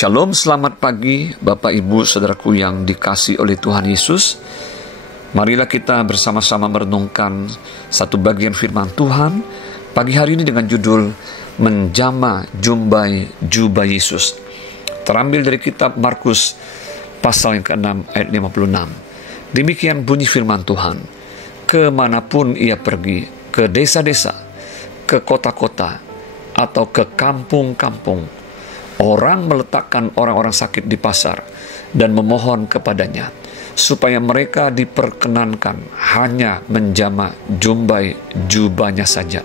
Shalom, selamat pagi Bapak Ibu Saudaraku yang dikasihi oleh Tuhan Yesus. Marilah kita bersama-sama merenungkan satu bagian firman Tuhan pagi hari ini dengan judul Menjama Jumbai Jubah Yesus. Terambil dari kitab Markus pasal yang ke-6 ayat 56. Demikian bunyi firman Tuhan. Kemanapun ia pergi, ke desa-desa, ke kota-kota, atau ke kampung-kampung, orang meletakkan orang-orang sakit di pasar dan memohon kepadanya supaya mereka diperkenankan hanya menjama jumbai jubahnya saja,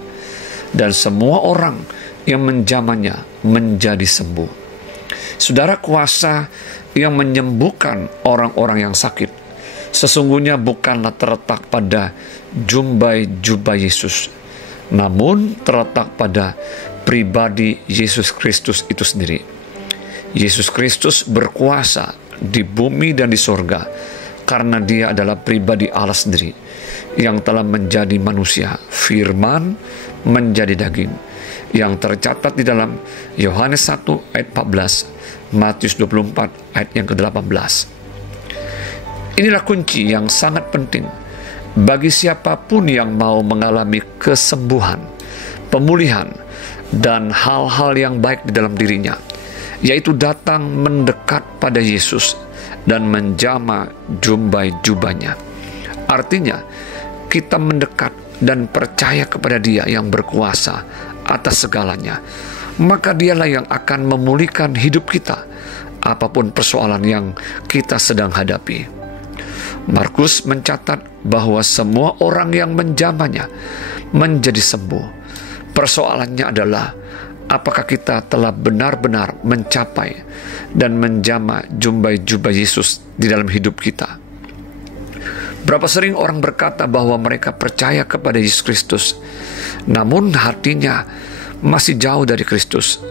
dan semua orang yang menjamanya menjadi sembuh. Saudara, kuasa yang menyembuhkan orang-orang yang sakit sesungguhnya bukanlah terletak pada jumbai jubah Yesus, namun terletak pada pribadi Yesus Kristus itu sendiri. Yesus Kristus berkuasa di bumi dan di sorga karena dia adalah pribadi Allah sendiri yang telah menjadi manusia, firman menjadi daging, yang tercatat di dalam Yohanes 1 ayat 14, Matius 24 ayat yang ke-18. Inilah kunci yang sangat penting bagi siapapun yang mau mengalami kesembuhan, pemulihan, dan hal-hal yang baik di dalam dirinya, yaitu datang mendekat pada Yesus dan menjama jumbai jubahnya. Artinya, kita mendekat dan percaya kepada Dia yang berkuasa atas segalanya, maka Dialah yang akan memulihkan hidup kita, apapun persoalan yang kita sedang hadapi. Markus mencatat bahwa semua orang yang menjamanya menjadi sembuh. Persoalannya adalah, apakah kita telah benar-benar mencapai dan menjama jumbai jubah Yesus di dalam hidup kita? Berapa sering orang berkata bahwa mereka percaya kepada Yesus Kristus, namun hatinya masih jauh dari Kristus.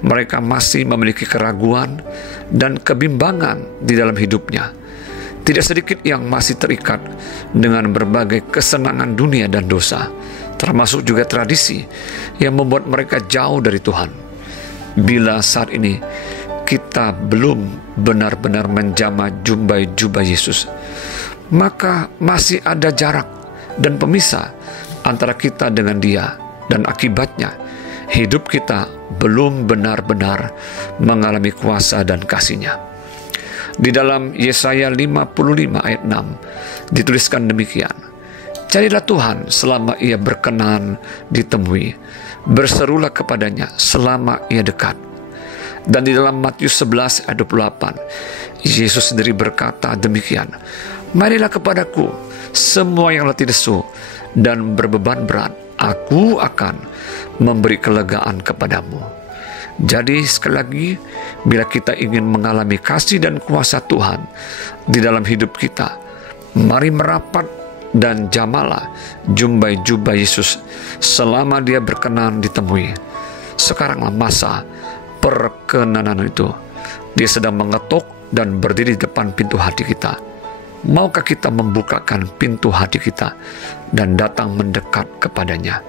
Mereka masih memiliki keraguan dan kebimbangan di dalam hidupnya. Tidak sedikit yang masih terikat dengan berbagai kesenangan dunia dan dosa, termasuk juga tradisi yang membuat mereka jauh dari Tuhan. Bila saat ini kita belum benar-benar menjama jumbai jubah Yesus, maka masih ada jarak dan pemisah antara kita dengan Dia, dan akibatnya hidup kita belum benar-benar mengalami kuasa dan kasih-Nya. Di dalam Yesaya 55 ayat 6 dituliskan demikian, carilah Tuhan selama Ia berkenan ditemui, berserulah kepadanya selama Ia dekat. Dan di dalam Matius 11 ayat 28, Yesus sendiri berkata demikian, marilah kepadaku semua yang letih lesu dan berbeban berat, aku akan memberi kelegaan kepadamu. Jadi sekali lagi, bila kita ingin mengalami kasih dan kuasa Tuhan di dalam hidup kita, mari merapat dan jamalah jumbai jubah Yesus selama Dia berkenan ditemui. Sekaranglah masa perkenanan itu. Dia sedang mengetuk dan berdiri di depan pintu hati kita. Maukah kita membukakan pintu hati kita dan datang mendekat kepadanya?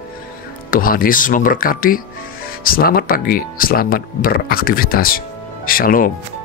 Tuhan Yesus memberkati. Selamat pagi, selamat beraktivitas. Shalom.